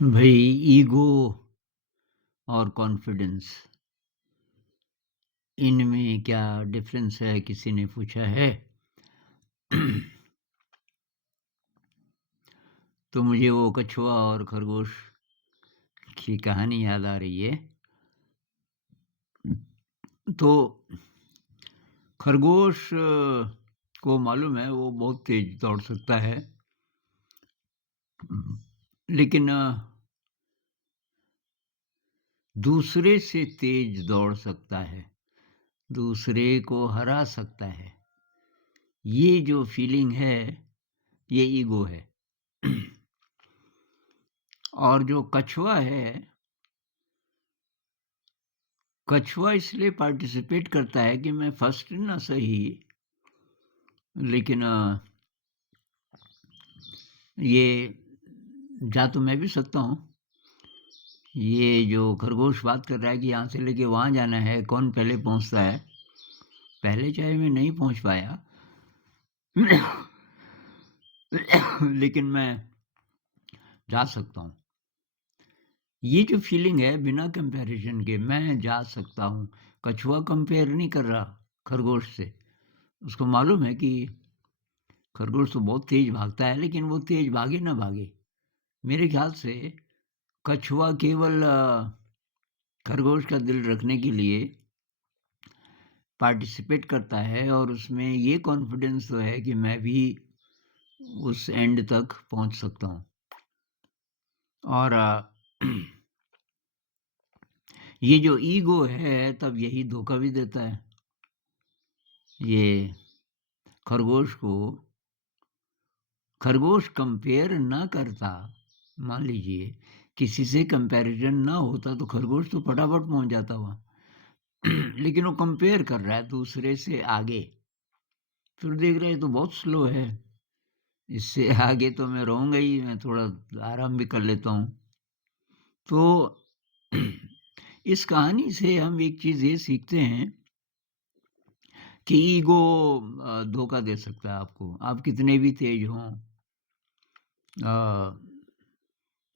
भई ईगो और कॉन्फिडेंस इनमें क्या डिफरेंस है किसी ने पूछा है। तो मुझे वो कछुआ और खरगोश की कहानी याद आ रही है। तो खरगोश को मालूम है वो बहुत तेज दौड़ सकता है। लेकिन दूसरे से तेज दौड़ सकता है, दूसरे को हरा सकता है। ये जो फीलिंग है, ये ईगो है। और जो कछुआ है, कछुआ इसलिए पार्टिसिपेट करता है कि मैं फर्स्ट ना सही, लेकिन ये जा तो मैं भी सकता हूँ। ये जो खरगोश बात कर रहा है कि यहाँ से लेके वहाँ जाना है, कौन पहले पहुँचता है। पहले चाहे मैं नहीं पहुँच पाया, लेकिन मैं जा सकता हूँ। ये जो फीलिंग है बिना कंपैरिजन के, मैं जा सकता हूँ। कछुआ कंपेयर नहीं कर रहा खरगोश से। उसको मालूम है कि खरगोश तो बहुत तेज भागता है, लेकिन वो तेज भागे ना भागे, मेरे ख्याल से कछुआ केवल खरगोश का दिल रखने के लिए पार्टिसिपेट करता है, और उसमें ये कॉन्फिडेंस तो है कि मैं भी उस एंड तक पहुंच सकता हूं। और ये जो ईगो है तब यही धोखा भी देता है। ये खरगोश कंपेयर ना करता, मान लीजिए किसी से कंपैरिजन ना होता तो खरगोश तो फटाफट पहुंच जाता वहां। लेकिन वो कंपेयर कर रहा है दूसरे से आगे। फिर देख रहे हैं तो बहुत स्लो है, इससे आगे तो मैं रहूंगा ही, मैं थोड़ा आराम भी कर लेता हूँ। तो इस कहानी से हम एक चीज ये सीखते हैं कि ईगो धोखा दे सकता है आपको, आप कितने भी तेज हों।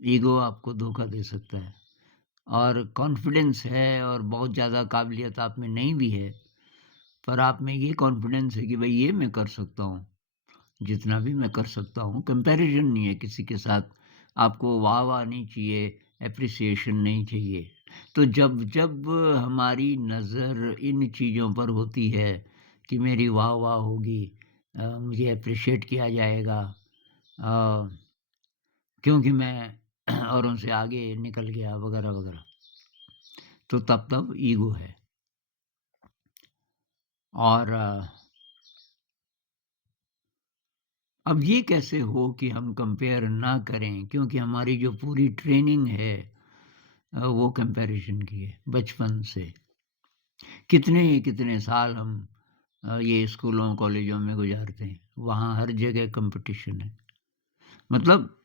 ईगो आपको धोखा दे सकता है। और कॉन्फिडेंस है और बहुत ज़्यादा काबिलियत आप में नहीं भी है, पर आप में ये कॉन्फिडेंस है कि भाई ये मैं कर सकता हूँ, जितना भी मैं कर सकता हूँ। कंपैरिजन नहीं है किसी के साथ, आपको वाह-वाह नहीं चाहिए, एप्रिसिएशन नहीं चाहिए। तो जब जब हमारी नज़र इन चीज़ों पर होती है कि मेरी वाह-वाह होगी, मुझे एप्रिशिएट किया जाएगा, अ, क्योंकि मैं औरों से आगे निकल गया वगैरह-वगैरह, तो तब ईगो है। और अब ये कैसे हो कि हम कंपेयर ना करें, क्योंकि हमारी जो पूरी ट्रेनिंग है वो कंपैरिजन की है बचपन से। कितने साल हम ये स्कूलों कॉलेजों में गुजारते हैं, वहाँ हर जगह कंपटीशन है। मतलब,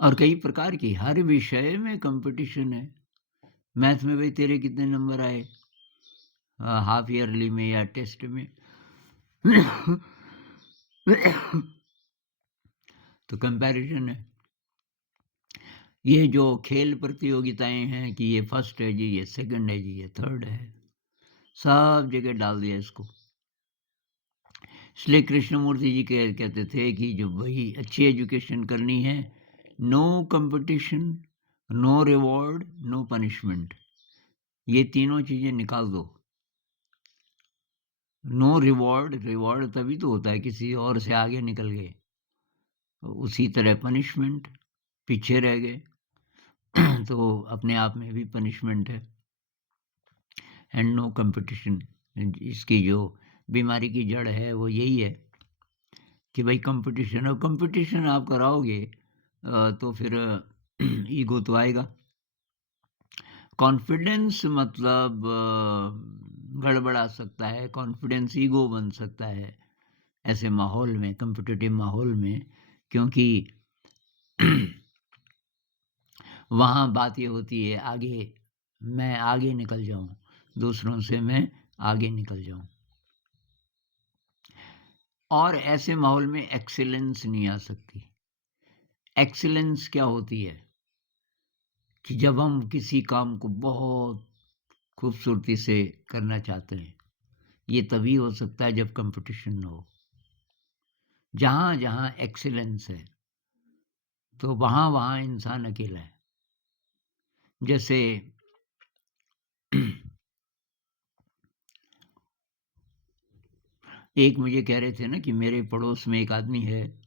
और कई प्रकार की, हर विषय में कंपटीशन है। मैथ में भाई तेरे कितने नंबर आए हाफ ईयरली में या टेस्ट में। तो कंपैरिजन है। ये जो खेल प्रतियोगिताएं हैं कि ये फर्स्ट है जी, ये सेकंड है जी, ये थर्ड है, सब जगह डाल दिया इसको। इसलिए कृष्णमूर्ति जी कहते थे कि जो वही अच्छी एजुकेशन करनी है, no competition, no reward, no punishment, ये तीनों चीजें निकाल दो। नो रिवॉर्ड, रिवॉर्ड तभी तो होता है किसी और से आगे निकल गए। उसी तरह पनिशमेंट, पीछे रह गए, तो अपने आप में भी पनिशमेंट है। एंड नो कंपटीशन, इसकी जो बीमारी की जड़ है वो यही है कि भाई कंपटीशन, और कंपटीशन आप कराओगे तो फिर ईगो तो आएगा। कॉन्फिडेंस मतलब गड़बड़ा सकता है, कॉन्फिडेंस ईगो बन सकता है ऐसे माहौल में, कॉम्पिटिटिव माहौल में, क्योंकि वहाँ बात ये होती है आगे, मैं आगे निकल जाऊँ, दूसरों से मैं आगे निकल जाऊँ। और ऐसे माहौल में एक्सीलेंस नहीं आ सकती। एक्सीलेंस क्या होती है कि जब हम किसी काम को बहुत खूबसूरती से करना चाहते हैं, ये तभी हो सकता है जब कंपटीशन ना हो। जहाँ-जहाँ एक्सीलेंस है, तो वहाँ-वहाँ इंसान अकेला है। जैसे एक मुझे कह रहे थे ना कि मेरे पड़ोस में एक आदमी है,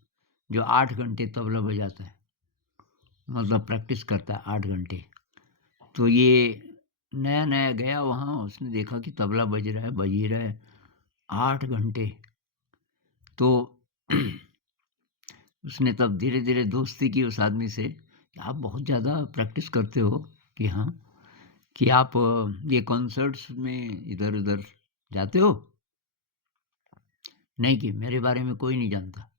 जो 8 घंटे तबला बजाता है, मतलब प्रैक्टिस करता है 8 घंटे। तो ये नया-नया गया वहाँ, उसने देखा कि तबला बज ही रहा है 8 घंटे। तो उसने तब धीरे-धीरे दोस्ती की उस आदमी से, कि आप बहुत ज़्यादा प्रैक्टिस करते हो? कि हाँ। कि आप ये कॉन्सर्ट्स में इधर-उधर जाते हो? नहीं, कि मेरे बारे में कोई नहीं जानता।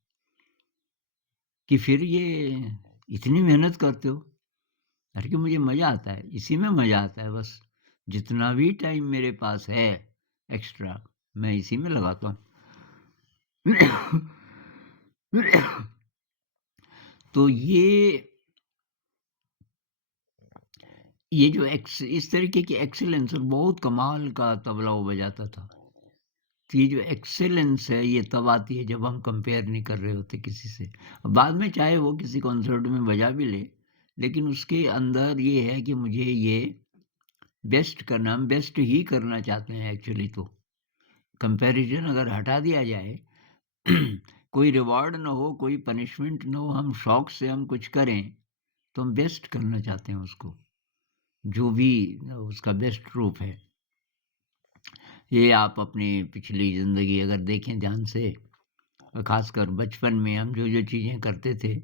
कि फिर ये इतनी मेहनत करते हो? अरे कि मुझे मज़ा आता है, इसी में मज़ा आता है बस। जितना भी टाइम मेरे पास है एक्स्ट्रा, मैं इसी में लगाता हूँ। तो ये जो इस तरीके की एक्सीलेंस, और बहुत कमाल का तबला वो बजाता था। तो ये जो एक्सीलेंस है, ये तब आती है जब हम कंपेयर नहीं कर रहे होते किसी से। बाद में चाहे वो किसी कॉन्सर्ट में बजा भी ले, लेकिन उसके अंदर ये है कि मुझे ये बेस्ट करना, हम बेस्ट ही करना चाहते हैं एक्चुअली तो। कंपैरिज़न अगर हटा दिया जाए, कोई रिवॉर्ड ना हो, कोई पनिशमेंट ना हो, हम शौक से हम कुछ करें, तो हम बेस्ट करना चाहते हैं उसको, जो भी उसका बेस्ट रूप है। ये आप अपनी पिछली ज़िंदगी अगर देखें ध्यान से, और ख़ासकर बचपन में हम जो-जो चीज़ें करते थे,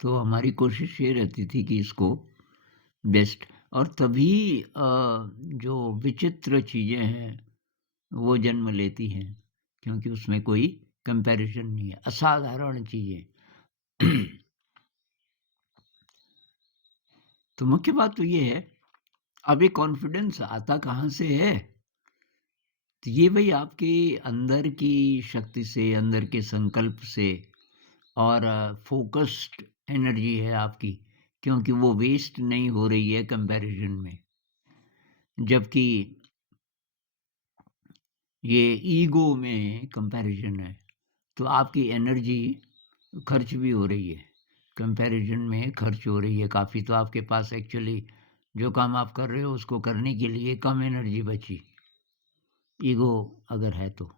तो हमारी कोशिश ये रहती थी कि इसको बेस्ट, और तभी जो विचित्र चीज़ें हैं, वो जन्म लेती हैं, क्योंकि उसमें कोई कंपैरिज़न नहीं है, असाधारण चीज़ें। तो मुख्य बात तो ये है, अब ये कॉन्फिडेंस आता कहाँ से है? तो ये भई आपके अंदर की शक्ति से, अंदर के संकल्प से, और फ़ोकस्ड एनर्जी है आपकी, क्योंकि वो वेस्ट नहीं हो रही है कंपैरिज़न में। जबकि ये ईगो में कंपैरिज़न है, तो आपकी एनर्जी खर्च भी हो रही है। कंपैरिज़न में खर्च हो रही है काफ़ी, तो आपके पास एक्चुअली जो काम आप कर रहे हो उसको करने के लिए कम एनर्जी बची, ईगो अगर है तो।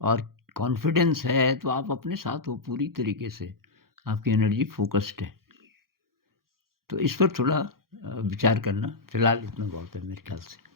और कॉन्फिडेंस है तो आप अपने साथ हो पूरी तरीके से, आपकी एनर्जी फ़ोकस्ड है। तो इस पर थोड़ा विचार करना, फ़िलहाल इतना बहुत है मेरे ख़्याल से।